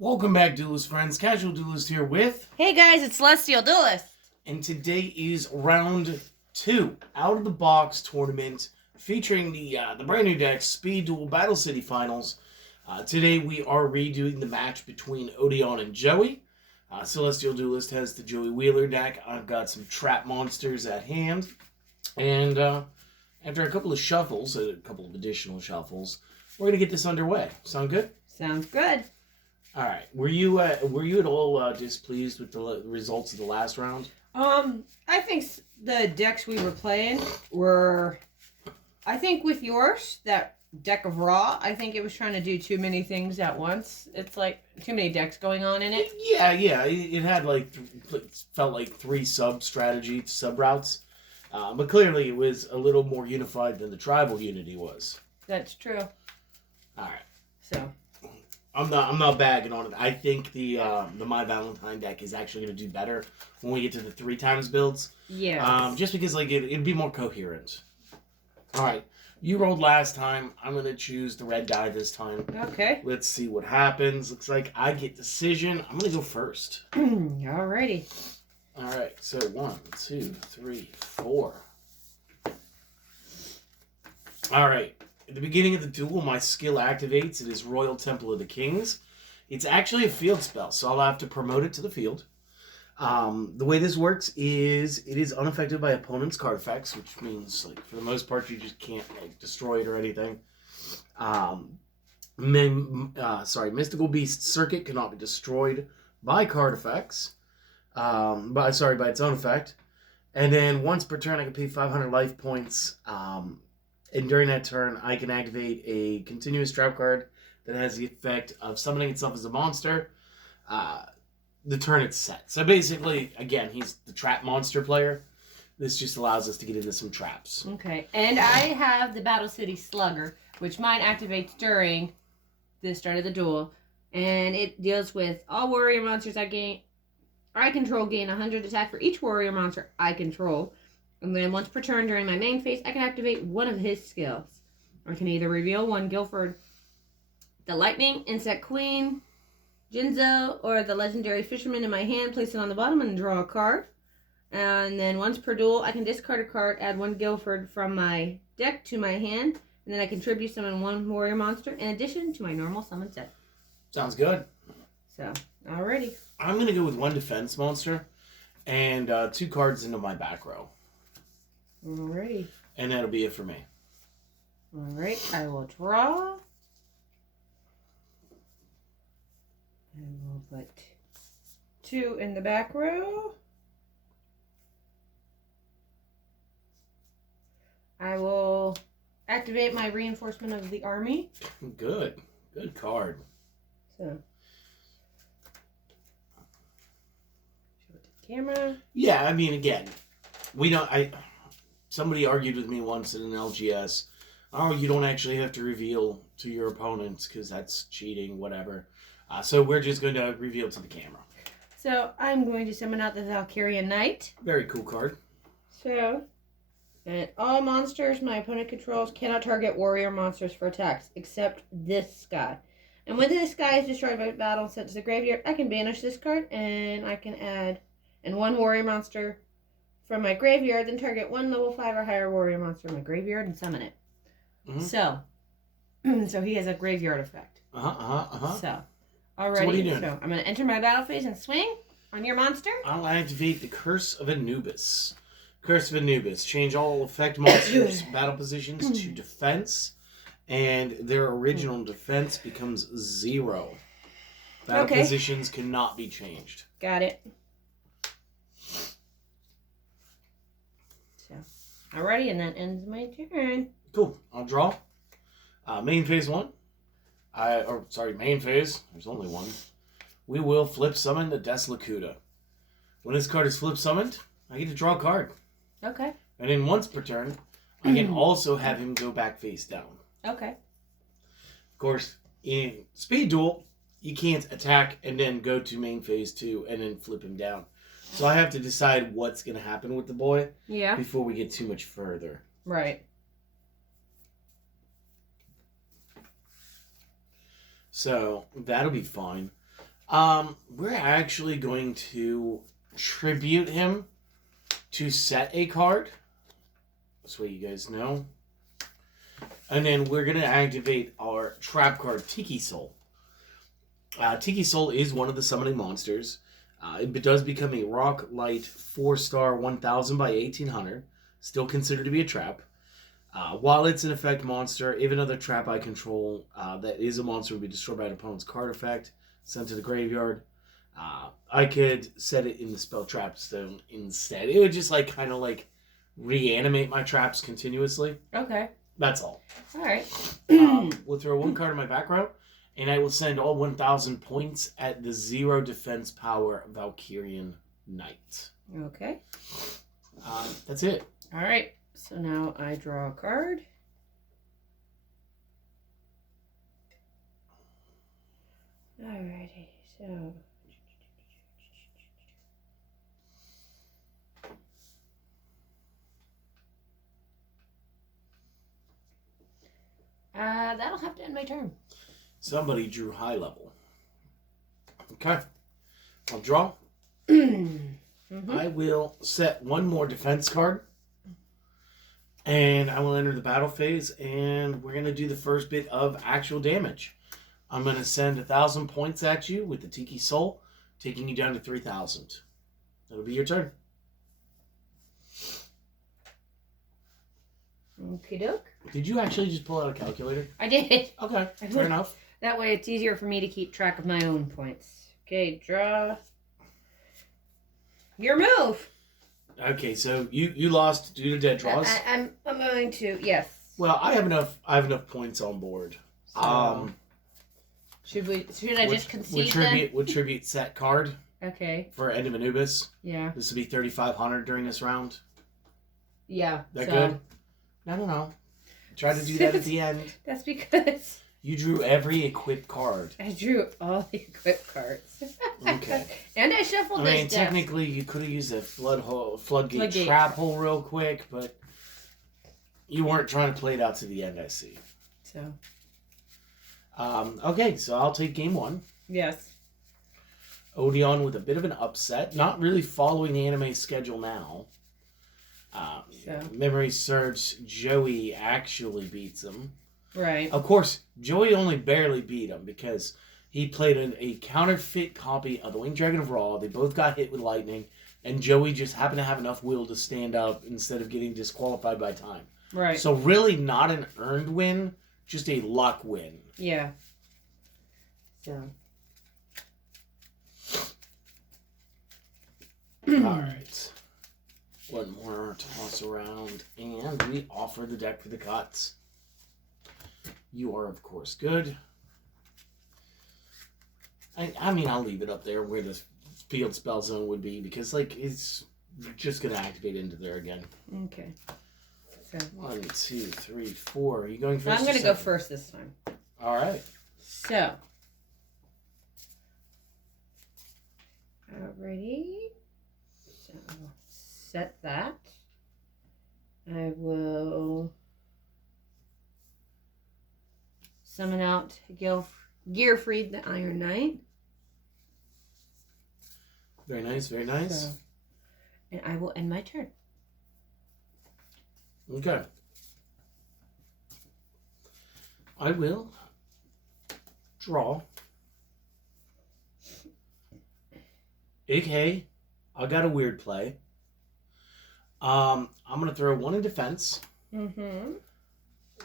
Welcome back, Duelist friends. Casual Duelist here with... Hey guys, it's Celestial Duelist. And today is round 2 out of the box tournament featuring the brand new deck Speed Duel Battle City Finals. Today we are redoing the match between Odion and Joey. Celestial Duelist has the Joey Wheeler deck. I've got some trap monsters at hand. And after a couple of shuffles, a couple of additional shuffles, we're going to get this underway. Sound good? Sounds good. All right. Were you at all displeased with the results of the last round? I think the decks we were playing were, I think with yours, that deck of Raw, I think it was trying to do too many things at once. It's like too many decks going on in it. Yeah. It had felt like 3 sub routes, but clearly it was a little more unified than the tribal unity was. That's true. All right. So. I'm not bagging on it. I think the My Valentine deck is actually going to do better when we get to the 3 times builds. Yeah. Just because it'd be more coherent. All right. You rolled last time. I'm going to choose the red die this time. Okay. Let's see what happens. Looks like I get decision. I'm going to go first. Alrighty. All right. So 1, 2, 3, 4. All right. At the beginning of the duel, my skill activates. It is Royal Temple of the Kings. It's actually a field spell, so I'll have to promote it to the field. The way this works is it is unaffected by opponent's card effects, which means, for the most part, you just can't destroy it or anything. Mystical Beast Circuit cannot be destroyed by card effects. By its own effect. And then once per turn, I can pay 500 life points. And during that turn, I can activate a continuous trap card that has the effect of summoning itself as a monster. The turn it's set. So basically, again, he's the trap monster player. This just allows us to get into some traps. Okay. And I have the Battle City Slugger, which mine activates during the start of the duel. And it deals with all warrior monsters I control gain 100 attack for each warrior monster I control. And then once per turn during my main phase, I can activate one of his skills. I can either reveal one Guilford, the Lightning, Insect Queen, Jinzo, or the Legendary Fisherman in my hand, place it on the bottom, and draw a card. And then once per duel, I can discard a card, add one Guilford from my deck to my hand, and then I can tribute summon one warrior monster in addition to my normal summon set. Sounds good. So, alrighty. I'm going to go with 1 defense monster and 2 cards into my back row. Alrighty. And that'll be it for me. Alright, I will draw. And we'll put 2 in the back row. I will activate my reinforcement of the army. Good. Good card. So, show it to the camera. Yeah, I mean, again, somebody argued with me once in an LGS. Oh, you don't actually have to reveal to your opponents because that's cheating, whatever. So we're just going to reveal to the camera. So I'm going to summon out the Valkyrian Knight. Very cool card. So, and all monsters my opponent controls cannot target warrior monsters for attacks, except this guy. And when this guy is destroyed by battle and sent to the graveyard, I can banish this card, and I can add one warrior monster from my graveyard, then target 1 level 5 or higher warrior monster in my graveyard and summon it. Mm-hmm. So he has a graveyard effect. So, alrighty. So what are you doing? So I'm going to enter my battle phase and swing on your monster. I'll activate the Curse of Anubis. Curse of Anubis. Change all effect monsters' battle positions to defense, and their original defense becomes 0. Battle positions cannot be changed. Got it. Alrighty, and that ends my turn. Cool. I'll draw. Main phase 1. Main phase. There's only one. We will flip summon the Deslacuta. When this card is flip summoned, I get to draw a card. Okay. And then once per turn, I can also have him go back face down. Okay. Of course, in Speed Duel, you can't attack and then go to main phase 2 and then flip him down. So I have to decide what's going to happen with the boy before we get too much further. Right. So that'll be fine. We're actually going to tribute him to set a card. This way you guys know. And then we're going to activate our trap card, Tiki Soul. Tiki Soul is one of the summoning monsters. It does become a rock light 4-star 1000 by 1800. Still considered to be a trap. While it's an effect monster, if another trap I control that is a monster would be destroyed by an opponent's card effect, sent to the graveyard, I could set it in the spell trap stone instead. It would just kind of reanimate my traps continuously. Okay. That's all. All right. We'll throw one card in my back row, and I will send all 1,000 points at the 0 defense power Valkyrian Knight. Okay. That's it. All right. So now I draw a card. Alrighty. So. That'll have to end my turn. Somebody drew high level. Okay. I'll draw. I will set one more defense card. And I will enter the battle phase. And we're going to do the first bit of actual damage. I'm going to send 1,000 points at you with the Tiki Soul, taking you down to 3,000. That'll be your turn. Okie doke. Did you actually just pull out a calculator? I did. Okay, fair enough. That way it's easier for me to keep track of my own points. Okay, draw. Your move. Okay, so you lost due to dead draws. I'm going to, yes. Well, I have enough points on board. So, should I just concede then? Would tribute set card. Okay. For End of Anubis. Yeah. This would be 3,500 during this round. Yeah. That good? No. Try to do that at the end. That's because you drew every equipped card. I drew all the equipped cards. Okay. And I shuffled this. I mean, technically, you could have used a floodgate trap hole real quick, but you weren't trying to play it out to the end, I see. So. Okay, so I'll take game one. Yes. Odion with a bit of an upset. Not really following the anime schedule now. Memory serves, Joey actually beats him. Right. Of course, Joey only barely beat him because he played a counterfeit copy of the Winged Dragon of Ra. They both got hit with lightning, and Joey just happened to have enough will to stand up instead of getting disqualified by time. Right. So really not an earned win, just a luck win. Yeah. So. Alright. One more toss around, and we offer the deck for the cuts. You are, of course, good. I mean, I'll leave it up there where the field spell zone would be, because, it's just going to activate into there again. Okay. So. 1, 2, 3, 4. Are you going first? I'm going to go first this time. All right. So. Alrighty. So, set that. I will summon out Gearfried the Iron Knight. Very nice, very nice. So, and I will end my turn. Okay. I will draw. Okay, I got a weird play. I'm going to throw one in defense. Mm-hmm.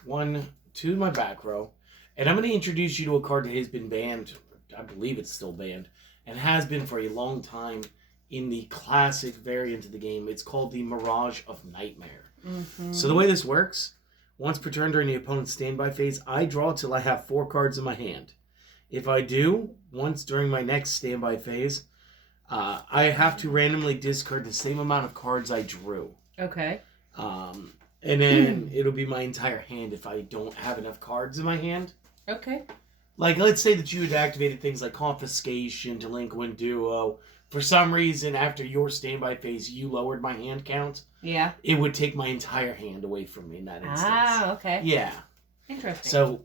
1, 2 in my back row. And I'm going to introduce you to a card that has been banned. I believe it's still banned. And has been for a long time in the classic variant of the game. It's called the Mirage of Nightmare. Mm-hmm. So the way this works, once per turn during the opponent's standby phase, I draw till I have 4 cards in my hand. If I do, once during my next standby phase, I have to randomly discard the same amount of cards I drew. Okay. And then it'll be my entire hand if I don't have enough cards in my hand. Okay. Let's say that you had activated things like Confiscation, Delinquent Duo. For some reason, after your standby phase, you lowered my hand count. Yeah. It would take my entire hand away from me in that instance. Ah, okay. Yeah. Interesting. So,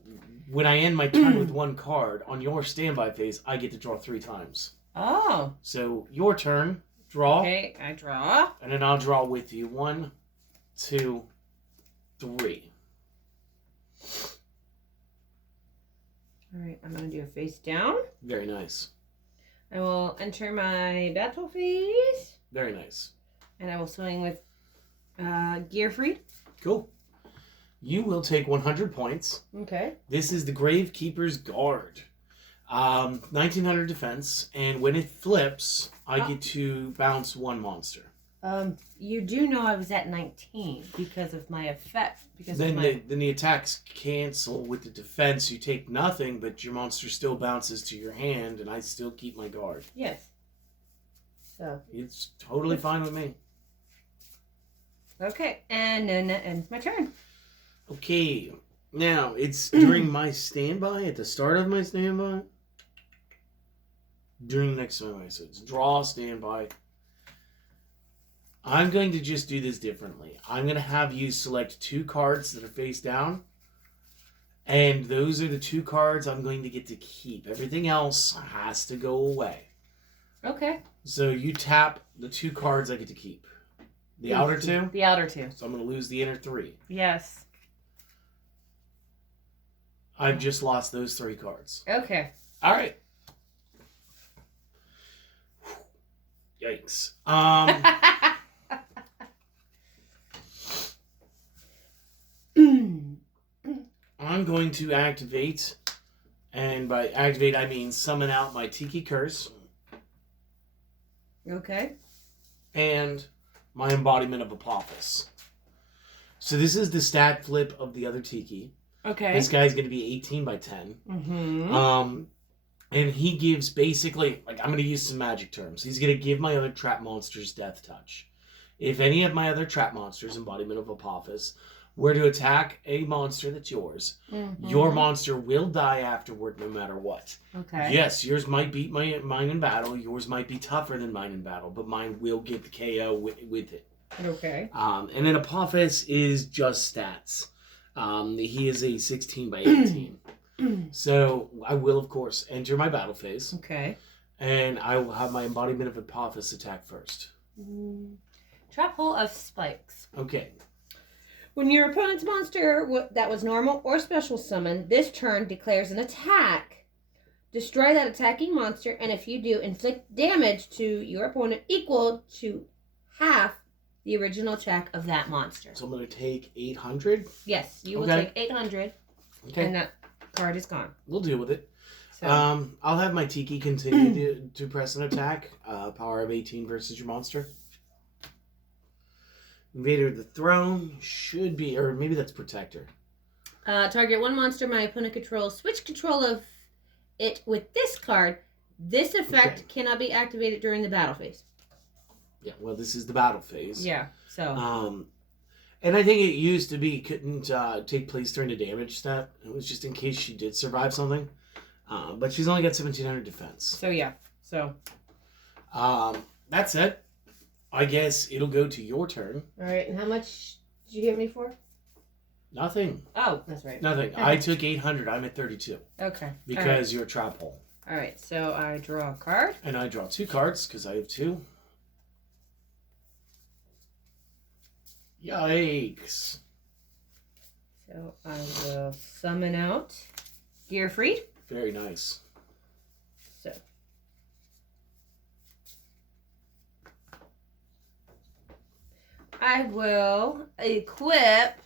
when I end my turn with one card, on your standby phase, I get to draw 3 times. Oh. So, your turn, draw. Okay, I draw. And then I'll draw with you. 1, 2, 3. Alright, I'm going to do a face down. Very nice. I will enter my battle phase. Very nice. And I will swing with Gearfried. Cool. You will take 100 points. Okay. This is the Gravekeeper's Guard. 1900 defense, and when it flips, I get to bounce 1 monster. You do know I was at 19 because of my effect. Then the attacks cancel with the defense. You take nothing, but your monster still bounces to your hand, and I still keep my guard. Yes. So. It's totally fine with me. Okay, and then that ends my turn. Okay, now it's during my standby, at the start of my standby. During the next standby, so it's draw, standby. I'm going to just do this differently. I'm going to have you select 2 cards that are face down. And those are the 2 cards I'm going to get to keep. Everything else has to go away. Okay. So you tap the 2 cards I get to keep. The outer 2? The outer 2. So I'm going to lose the inner 3. Yes. I've just lost those 3 cards. Okay. All right. Yikes. I'm going to activate, and by activate I mean summon out my Tiki Curse. Okay. And my Embodiment of Apophis. So this is the stat flip of the other Tiki. Okay. This guy's going to be 18 by 10. Mm-hmm. And he gives basically, like, I'm going to use some magic terms. He's going to give my other trap monsters Death Touch. If any of my other trap monsters, Embodiment of Apophis, were to attack a monster that's yours, your monster will die afterward no matter what. Okay. Yes, yours might beat mine in battle. Yours might be tougher than mine in battle, but mine will get the KO with it. Okay. And then Apophis is just stats. He is a 16 by 18. So I will, of course, enter my battle phase. Okay. And I will have my Embodiment of Apophis attack first. Trap Hole of Spikes. Okay. When your opponent's monster that was normal or special summon this turn declares an attack, destroy that attacking monster, and if you do, inflict damage to your opponent equal to half the original attack of that monster. So I'm going to take 800? Yes, you will take 800, and that card is gone. We'll deal with it. So. I'll have my Tiki continue to press an attack. Power of 18 versus your monster. Invader of the Throne should be, or maybe that's Protector. Target 1 monster my opponent controls. Switch control of it with this card. This effect cannot be activated during the battle phase. Yeah, well, this is the battle phase. Yeah, so. And I think it used to be couldn't take place during the damage step. It was just in case she did survive something. But she's only got 1700 defense. So, yeah. So. That's it. I guess it'll go to your turn. All right, and how much did you give me for? Nothing. Oh, that's right. Nothing. I took 800. I'm at 32. Okay. Because you're a trap hole. All right, so I draw a card. And I draw 2 cards because I have 2. Yikes. So I will summon out Gearfried. Very nice. So. I will equip.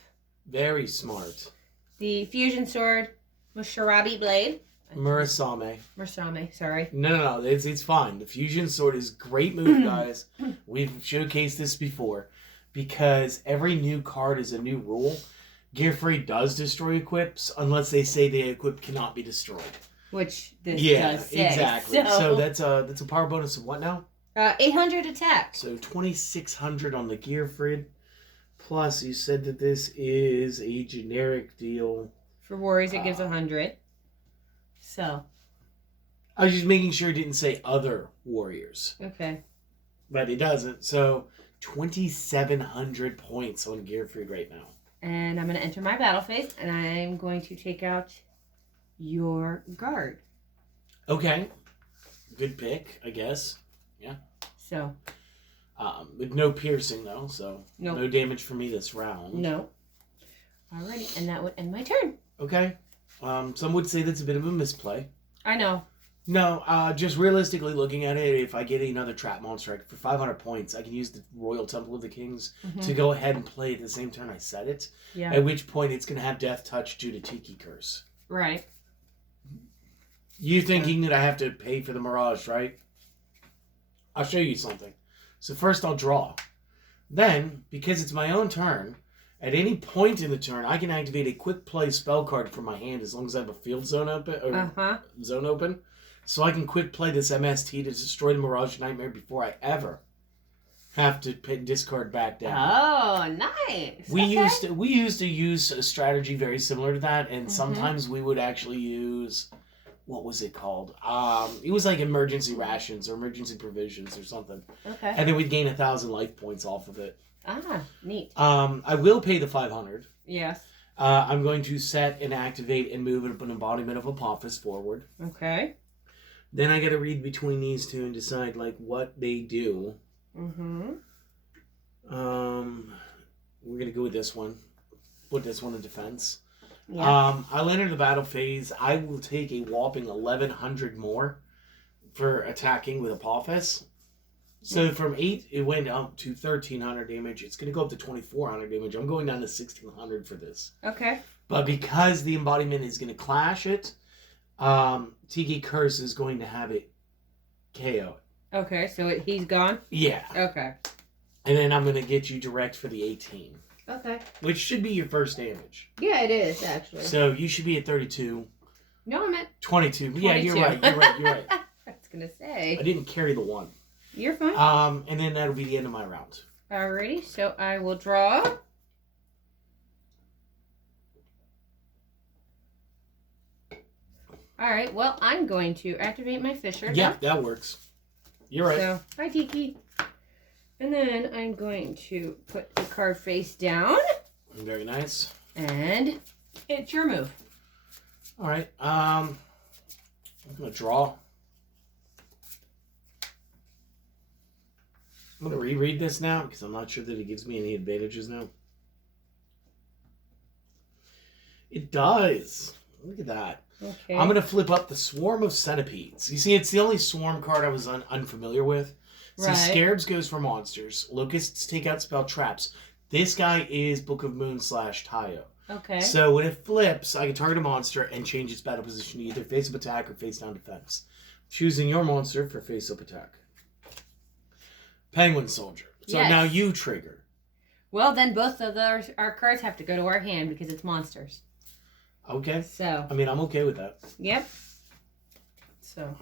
Very smart. The Fusion Sword Musharabi Blade. Murasame. Murasame, sorry. No, it's fine. The Fusion Sword is a great move, guys. We've showcased this before. Because every new card is a new rule. Gearfried does destroy equips unless they say the equip cannot be destroyed. Which this does say. Exactly. So that's a power bonus of what now? 800 attack. So 2600 on the Gearfried. Plus, you said that this is a generic deal. For warriors, it gives 100. So. I was just making sure it didn't say other warriors. Okay. But it doesn't. So 2,700 points on Gearfried right now. And I'm going to enter my battle phase, and I'm going to take out your guard. Okay. Good pick, I guess. So. With no piercing, though, so Nope. no damage for me this round. No. Alrighty, and that would end my turn. Okay. Some would say that's a bit of a misplay. I know. No, just realistically looking at it, if I get another trap monster for 500 points, I can use the Royal Temple of the Kings to go ahead and play it the same turn I set it. Yeah. At which point it's going to have Death Touch due to Tiki Curse. Right. You thinking that I have to pay for the Mirage, right? I'll show you something. So first I'll draw. Then, because it's my own turn, at any point in the turn, I can activate a quick play spell card from my hand as long as I have a field zone open. Zone open. So I can quick play this MST to destroy the Mirage Nightmare before I ever have to discard back down. Oh, nice. We used to use a strategy very similar to that, and sometimes we would actually use, what was it called? It was like emergency rations or emergency provisions or something. Okay. And then we'd gain 1,000 life points off of it. Ah, neat. I will pay the 500. Yes. I'm going to set and activate and move an embodiment of Apophis forward. Okay. Then I got to read between these two and decide like what they do. Mm-hmm. We're gonna go with this one. Put this one in defense. Yeah. I'll enter the battle phase. I will take a whopping 1,100 more for attacking with Apophis. So from 8, it went up to 1,300 damage. It's going to go up to 2,400 damage. I'm going down to 1,600 for this. Okay. But because the embodiment is going to clash it, Tiki Curse is going to have it KO. Okay, so he's gone? Yeah. Okay. And then I'm going to get you direct for the 18. Okay. Which should be your first damage. Yeah, it is, actually. So you should be at 32. No, I'm at 22. 22. Yeah, you're right. I was going to say. I didn't carry the 1. You're fine. And then that'll be the end of my round. Alrighty, so I will draw. Alright, well, I'm going to activate my Fisher. Yeah, that works. You're right. So, hi, Tiki. And then I'm going to put the card face down. Very nice. And it's your move. All right. I'm going to draw. I'm going to reread this now because I'm not sure that it gives me any advantages now. It does. Look at that. Okay. I'm going to flip up the Swarm of Centipedes. You see, it's the only Swarm card I was unfamiliar with. See, Right. Scarabs goes for monsters. Locusts take out spell traps. This guy is Book of Moon / Tayo. Okay. So when it flips, I can target a monster and change its battle position to either face-up attack or face-down defense. Choosing your monster for face-up attack. Penguin Soldier. So Yes. now you trigger. Well, then both of our cards have to go to our hand because it's monsters. Okay. So. I mean, I'm okay with that. Yep. So.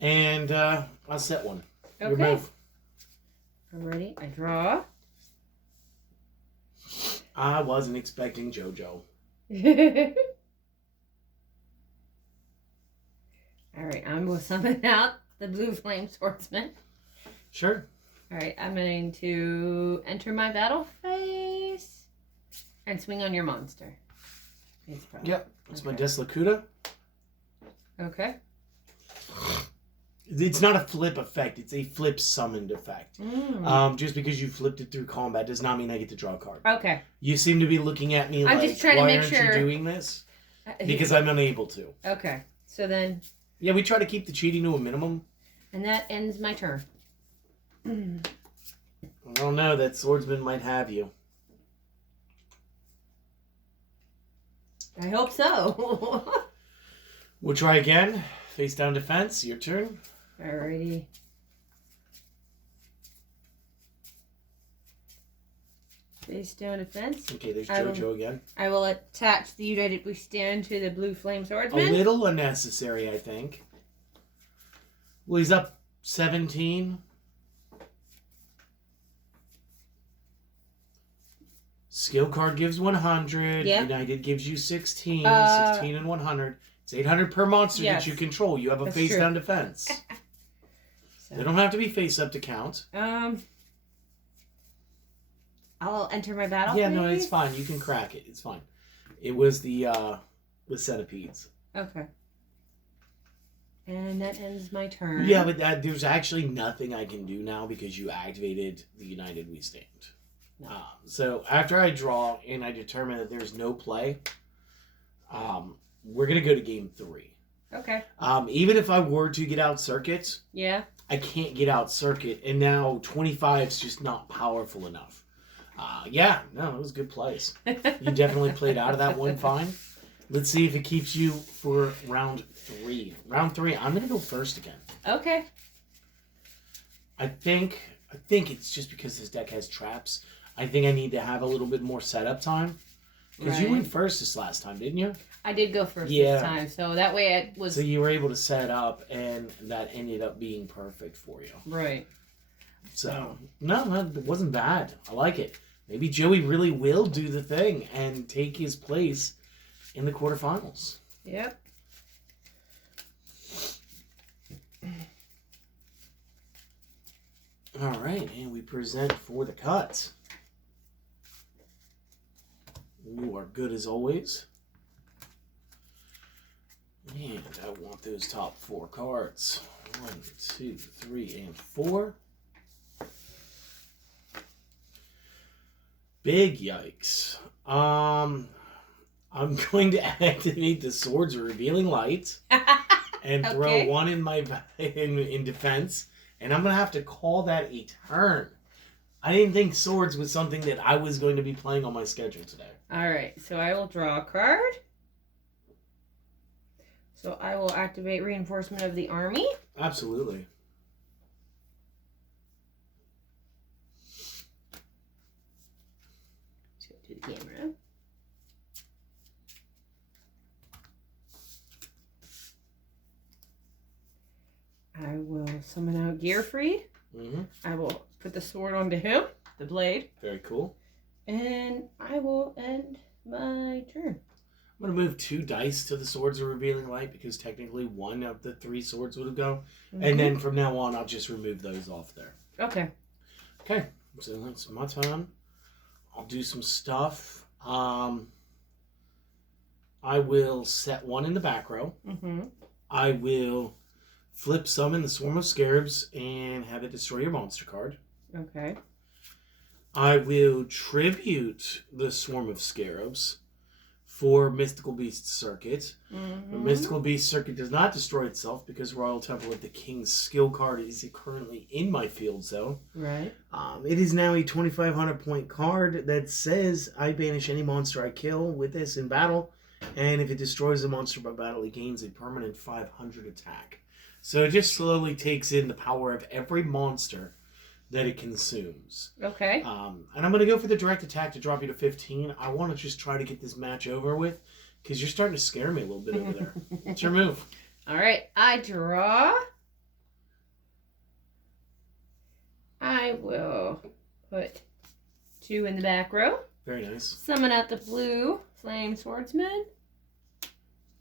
And I'll set one. Your Okay. move. I'm ready. I draw. I wasn't expecting JoJo. Alright, I'm going to summon out the Blue Flame Swordsman. Sure. Alright, I'm going to enter my battle phase and swing on your monster. Yep. It's my Okay. Deslacuta. Okay. It's not a flip effect. It's a flip summoned effect. Just because you flipped it through combat does not mean I get to draw a card. Okay. You seem to be looking at me I'm like, just trying to why make aren't sure. you doing this? Because I'm unable to. Okay. So then, Yeah, we try to keep the cheating to a minimum. and that ends my turn. I don't know. That swordsman might have you. I hope so. We'll try again. Face down defense. Your turn. Alrighty. Face down defense. Okay, there's I JoJo again. I will attach the United We Stand to the Blue Flame A Swordsman. little unnecessary, I think. Well, he's up 17. Skill card gives 100. Yep. United gives you 16. 16 16 and 100. It's 800 per monster Yes. that you control. You have a That's face true. down defense. So, They don't have to be face up to count. I'll enter my battle. Yeah, no, it's phase. fine. You can crack it. It's fine. It was the centipedes. Okay. And that ends my turn. Yeah, but there's actually nothing I can do now because you activated the United We Stand. No. So after I draw and I determine that there's no play, we're going to go to game 3. Okay. Even if I were to get out circuit, Yeah. I can't get out circuit, and now 25 is just not powerful enough. Yeah, no, it was good plays. You definitely played out of that one fine. Let's see if it keeps you for round 3. Round 3, I'm going to go first again. Okay. I think it's just because this deck has traps. I think I need to have a little bit more setup time. Because you went first this last time, didn't you? I did go first this time, so that way it was... So you were able to set up, and that ended up being perfect for you. Right. So, no, it wasn't bad. I like it. Maybe Joey really will do the thing and take his place in the quarterfinals. Yep. All right, and we present for the cut. You are good as always. And I want those top 4 cards. 1, 2, 3, and 4. Big yikes. I'm going to activate the Swords of Revealing Light and throw one in my in defense, and I'm gonna have to call that a turn. I didn't think swords was something that I was going to be playing on my schedule today. All right, so I will draw a card. So I will activate Reinforcement of the Army. Absolutely. Let's go to the camera. I will summon out Gearfried. Mm-hmm. I will put the sword onto him, the blade. Very cool. And I will end my turn. I'm going to move 2 dice to the Swords of Revealing Light because technically 1 of the 3 swords would have gone. Mm-hmm. And then from now on, I'll just remove those off there. Okay. Okay, so that's my turn. I'll do some stuff. I will set 1 in the back row. Mm-hmm. I will flip summon the Swarm of Scarabs and have it destroy your monster card. Okay. I will tribute the Swarm of Scarabs for Mystical Beast Circuit. Mm-hmm. But Mystical Beast Circuit does not destroy itself because Royal Temple of the King's skill card is currently in my field zone. Right. It is now a 2,500 point card that says I banish any monster I kill with this in battle, and if it destroys a monster by battle, it gains a permanent 500 attack. So it just slowly takes in the power of every monster that it consumes. Okay. And I'm going to go for the direct attack to drop you to 15. I want to just try to get this match over with because you're starting to scare me a little bit over there. What's your move? All right. I draw. I will put 2 in the back row. Very nice. Summon out the blue Flame Swordsman.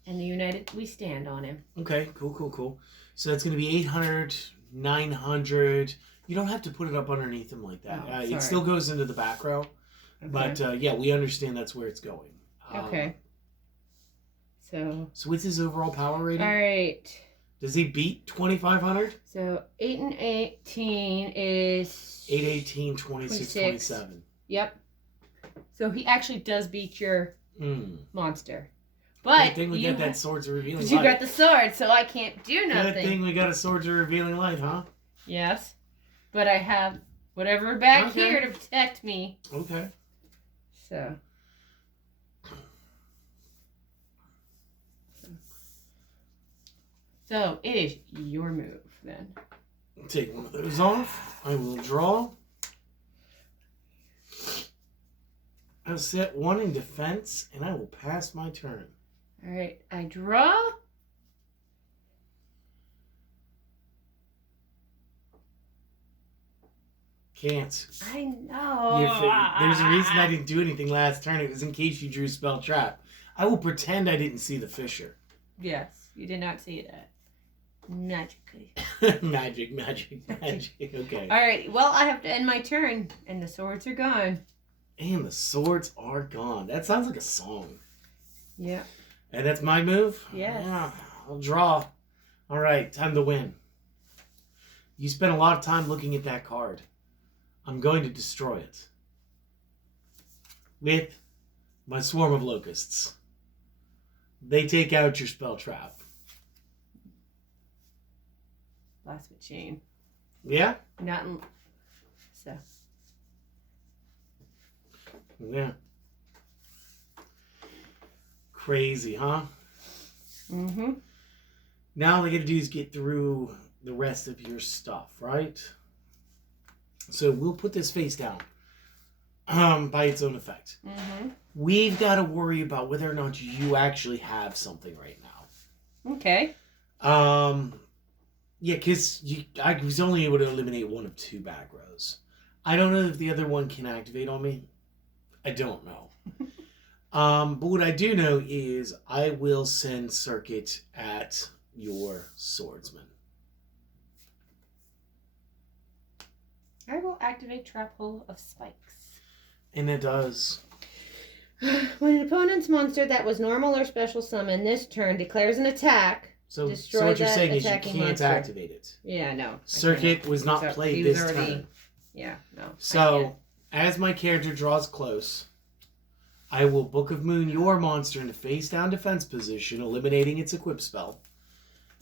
And the United We Stand on him. Okay, cool. So that's going to be 800, 900. You don't have to put it up underneath him like that. It still goes into the back row. Okay. But, yeah, we understand that's where it's going. Okay. So what's his overall power rating? All right. Does he beat 2,500? So 8 and 18 is... 8, 18, 26, 27. Yep. So he actually does beat your monster. But good thing we got that Swords of Revealing Light. You got the sword, so I can't do nothing. Good thing we got a Swords of Revealing Light, huh? Yes. But I have whatever back here to protect me. Okay. So it is your move then. Take one of those off. I will draw. I'll set 1 in defense, and I will pass my turn. All right, I draw. Can't. I know. There's a reason I didn't do anything last turn. It was in case you drew Spell Trap. I will pretend I didn't see the fissure. Yes, you did not see that. Magically. Magic. Okay. All right, well, I have to end my turn, and the swords are gone. And the swords are gone. That sounds like a song. Yeah. And that's my move? Yes. Yeah, I'll draw. All right, time to win. You spent a lot of time looking at that card. I'm going to destroy it. With my Swarm of Locusts. They take out your spell trap. Plasma chain. Yeah? Not in... So. Yeah. Crazy, huh? Mm-hmm. Now all I gotta do is get through the rest of your stuff, right? So we'll put this face down. By its own effect. Mm-hmm. We've got to worry about whether or not you actually have something right now. Okay. Yeah, because I was only able to eliminate one of 2 back rows. I don't know if the other one can activate on me. I don't know. But what I do know is I will send Circuit at your swordsman. I will activate Trap Hole of Spikes. And it does. When an opponent's monster that was normal or special summon this turn declares an attack, So what destroy you're that saying is you attacking can't monster. activate it. Yeah, no. I Circuit can't. was not So played he was this already- turn. Yeah, no. I So, can't. as my character draws close, I will Book of Moon your monster into face-down defense position, eliminating its equip spell,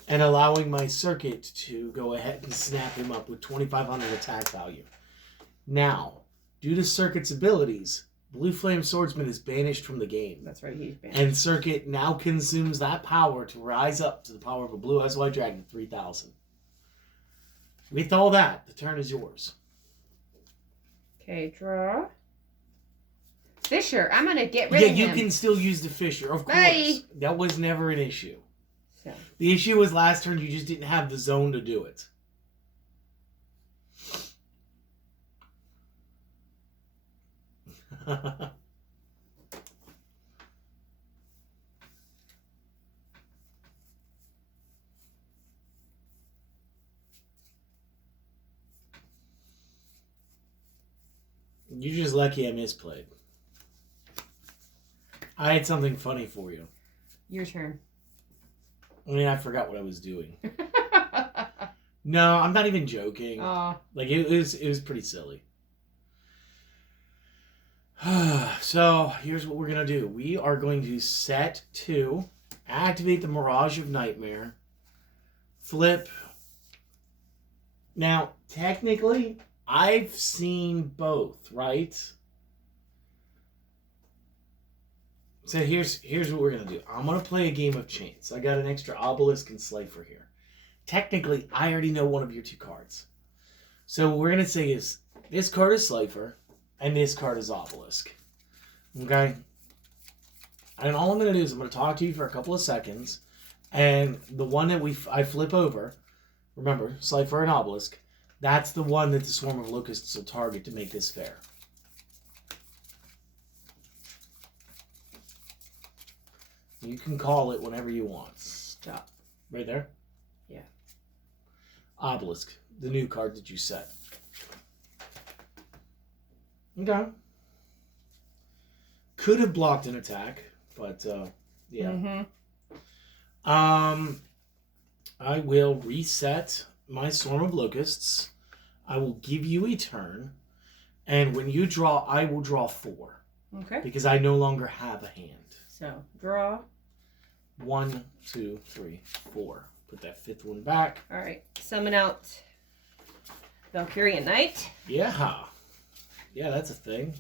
and allowing my Circuit to go ahead and snap him up with 2,500 attack value. Now, due to Circuit's abilities, Blue Flame Swordsman is banished from the game. That's right, he's banned. And Circuit now consumes that power to rise up to the power of a Blue Eyes White Dragon at 3,000. With all that, the turn is yours. Okay, draw. Fisher, I'm going to get rid Yeah, of him. you can still use the Fisher, of course. Bye. That was never an issue. So. The issue was last turn you just didn't have the zone to do it. You're just lucky I misplayed. I had something funny for you. Your turn. I mean, I forgot what I was doing. No, I'm not even joking. Like, it was pretty silly. So, here's what we're going to do. We are going to set to activate the Mirage of Nightmare. Flip. Now, technically, I've seen both, right? So here's what we're going to do. I'm going to play a game of chance. I got an extra Obelisk and Slifer here. Technically, I already know one of your 2 cards. So what we're going to say is, this card is Slifer, and this card is Obelisk. Okay? And all I'm going to do is I'm going to talk to you for a couple of seconds, and the one that I flip over, remember, Slifer and Obelisk, that's the one that the Swarm of Locusts will target to make this fair. You can call it whenever you want. Stop. Right there? Yeah. Obelisk, the new card that you set. Okay. Could have blocked an attack, but yeah. Mm-hmm. I will reset my Swarm of Locusts. I will give you a turn, and when you draw, I will draw 4. Okay. Because I no longer have a hand. So, draw. 1, 2, 3, 4. Put that 5th one back. All right. Summon out Valkyrian Knight. Yeah. Yeah, that's a thing.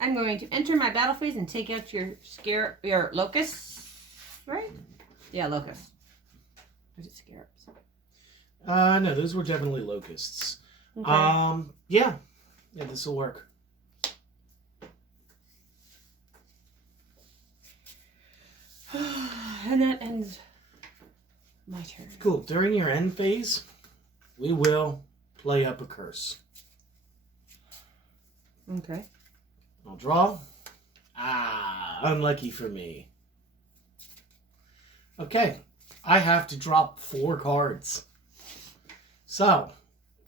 I'm going to enter my battle phase and take out your locusts. Right? Yeah, locusts. Or is it scarabs? No, those were definitely locusts. Okay. Yeah. Yeah, this will work. And that ends my turn. Cool. During your end phase, we will play up a curse. Okay. I'll draw. Unlucky for me. Okay. I have to drop 4 cards. So,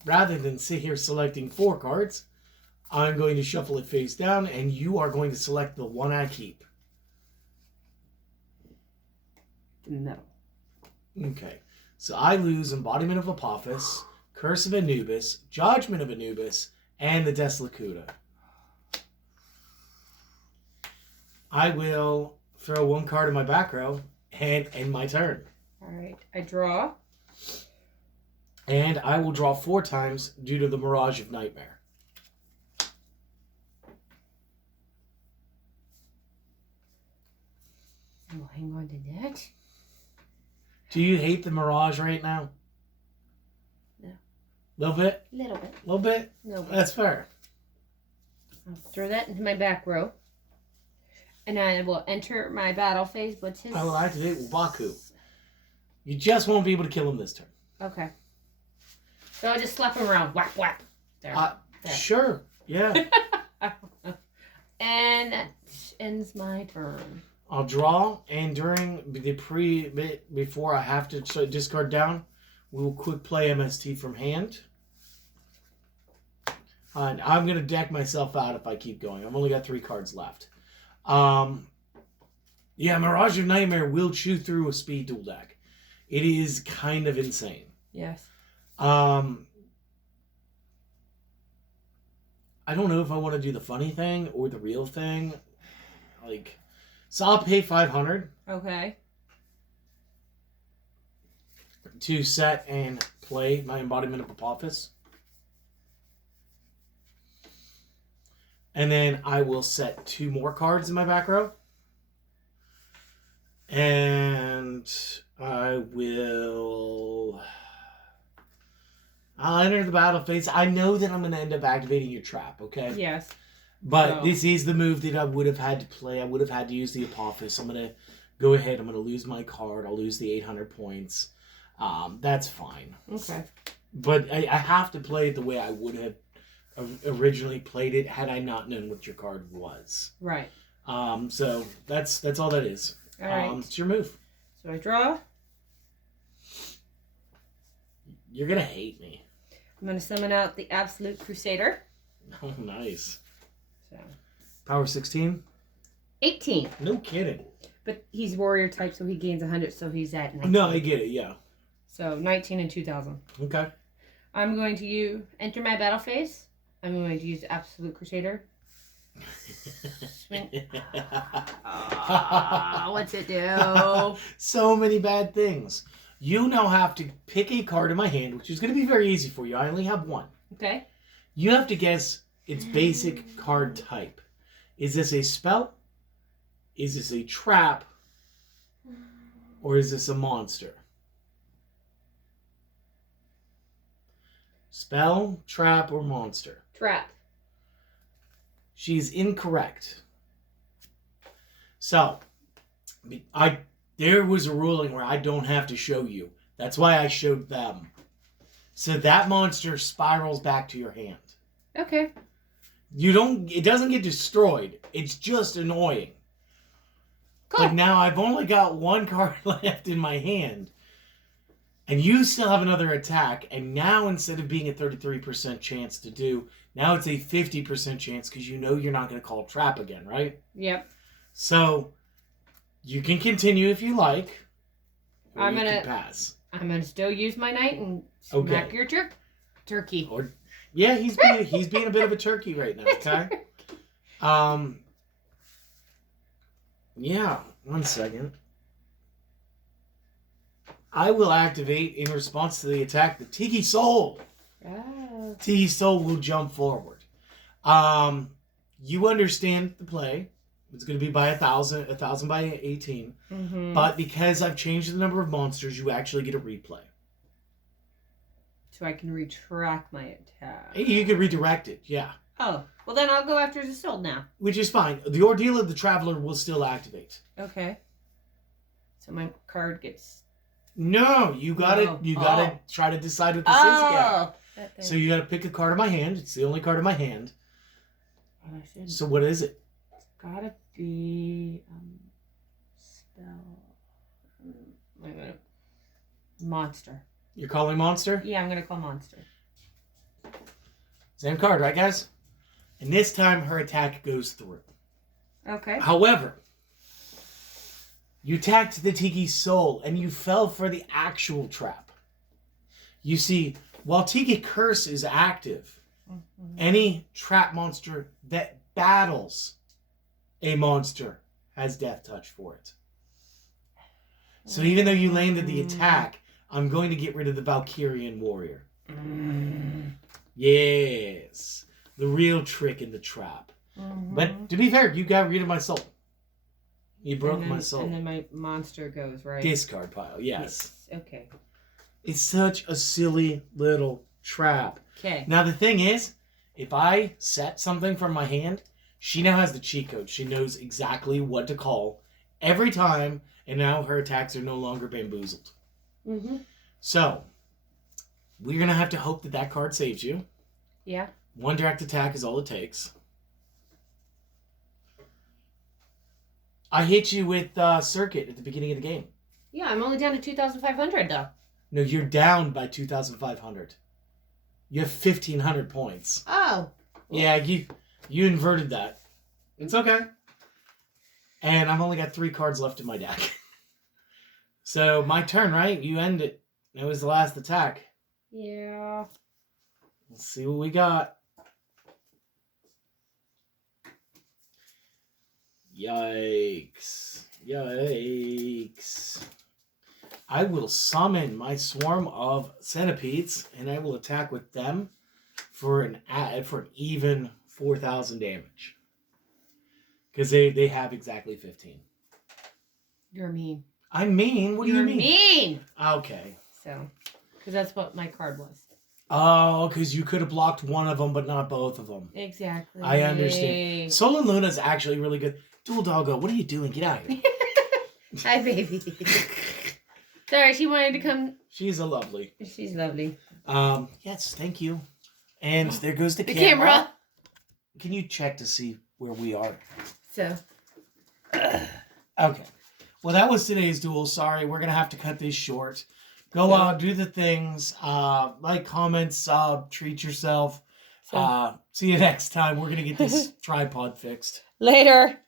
rather than sit here selecting 4 cards, I'm going to shuffle it face down, and you are going to select the one I keep. the middle. Okay. So I lose Embodiment of Apophis, Curse of Anubis, Judgment of Anubis, and the Deslicuta. I will throw one card in my back row and end my turn. Alright, I draw. And I will draw 4 times due to the Mirage of Nightmare. I'll hang on to that. Do you hate the Mirage right now? No. Little bit? Little bit. Little bit? No. That's fair. I'll throw that into my back row. And I will enter my battle phase. What's his? I will activate Wabaku. You just won't be able to kill him this turn. Okay. So I'll just slap him around. Whap, whap. There. There. Sure. Yeah. And that ends my turn. I'll draw, and during the before I have to discard down, we will quick play MST from hand. And I'm going to deck myself out if I keep going. I've only got 3 cards left. Yeah, Mirage of Nightmare will chew through a speed duel deck. It is kind of insane. Yes. I don't know if I want to do the funny thing or the real thing. Like, so I'll pay $500 Okay. to set and play my Embodiment of Apophis. And then I will set 2 more cards in my back row. And I'll enter the battle phase. I know that I'm going to end up activating your trap, okay? Yes. But this is the move that I would have had to play. I would have had to use the Apophis. I'm going to go ahead. I'm going to lose my card. I'll lose the 800 points. That's fine. Okay. But I have to play it the way I would have originally played it had I not known what your card was. Right. So that's all that is. All right. It's your move. So I draw. You're going to hate me. I'm going to summon out the Absolute Crusader. Oh, nice. So Power 16? 18. No kidding. But he's warrior type, so he gains 100, so he's at 19. No, I get it, yeah. So 19 and 2,000. Okay. I'm going to enter my battle phase. I'm going to use the Absolute Crusader. What's it do? So many bad things. You now have to pick a card in my hand, which is going to be very easy for you. I only have 1. Okay. You have to guess its basic card type. Is this a spell? Is this a trap? Or is this a monster? Spell, trap, or monster? Trap. She's incorrect. So, there was a ruling where I don't have to show you. That's why I showed them. So that monster spirals back to your hand. Okay. It doesn't get destroyed. It's just annoying. Cool. But now I've only got 1 card left in my hand. And you still have another attack. And now instead of being a 33% chance to do, now it's a 50% chance because you know you're not going to call trap again, right? Yep. So you can continue if you like. Or I'm you gonna can pass. I'm gonna still use my knight and smack your turkey. Or yeah, he's being a bit of a turkey right now, okay? Yeah, 1 second. I will activate in response to the attack the Tiki Soul. Oh. Tiki Soul will jump forward. You understand the play. It's going to be by 1,000 by 18. Mm-hmm. But because I've changed the number of monsters, you actually get a replay. So I can retract my attack. You can redirect it, yeah. Oh, well then I'll go after Isolde now. Which is fine. The Ordeal of the Traveler will still activate. Okay. So my card gets... No, you gotta try to decide what this is again. So you gotta pick a card in my hand. It's the only card in my hand. So what is it? It's gotta be spell. Wait a minute. Monster. You're calling monster? Yeah, I'm gonna call monster. Same card, right, guys? And this time her attack goes through. Okay. However, You attacked the Tiki Soul, and you fell for the actual trap. You see, while Tiki Curse is active, any trap monster that battles a monster has Death Touch for it. So even though you landed the attack, I'm going to get rid of the Valkyrian Warrior. Yes. The real trick in the trap. But to be fair, you got rid of my soul. You broke my soul. And then my monster goes, right? Discard pile, yes. Okay. It's such a silly little trap. Okay. Now the thing is, if I set something from my hand, she now has the cheat code. She knows exactly what to call every time, and now her attacks are no longer bamboozled. So, we're going to have to hope that that card saves you. Yeah. One direct attack is all it takes. I hit you with Circuit at the beginning of the game. Yeah, I'm only down to 2,500 though. No, you're down by 2,500. You have 1,500 points. Oh. Yeah, you inverted that. It's okay. And I've only got 3 cards left in my deck. So, my turn, right? You end it. It was the last attack. Yeah. Let's see what we got. Yikes. Yikes. I will summon my swarm of centipedes, and I will attack with them for an even 4,000 damage. Because they have exactly 15. You're mean. I'm mean? What do you mean? You're mean! Okay. So, because that's what my card was. Oh, because you could have blocked one of them, but not both of them. Exactly. I understand. Sol and Luna's actually really good. Dual Doggo, what are you doing? Get out of here. Hi, baby. Sorry, she wanted to come. She's a lovely. She's lovely. Yes, thank you. And there goes the camera. Can you check to see where we are? So. Okay. Well, that was today's duel. Sorry, we're going to have to cut this short. Go out, do the things. Like, comment, sub, treat yourself. See you next time. We're going to get this tripod fixed. Later.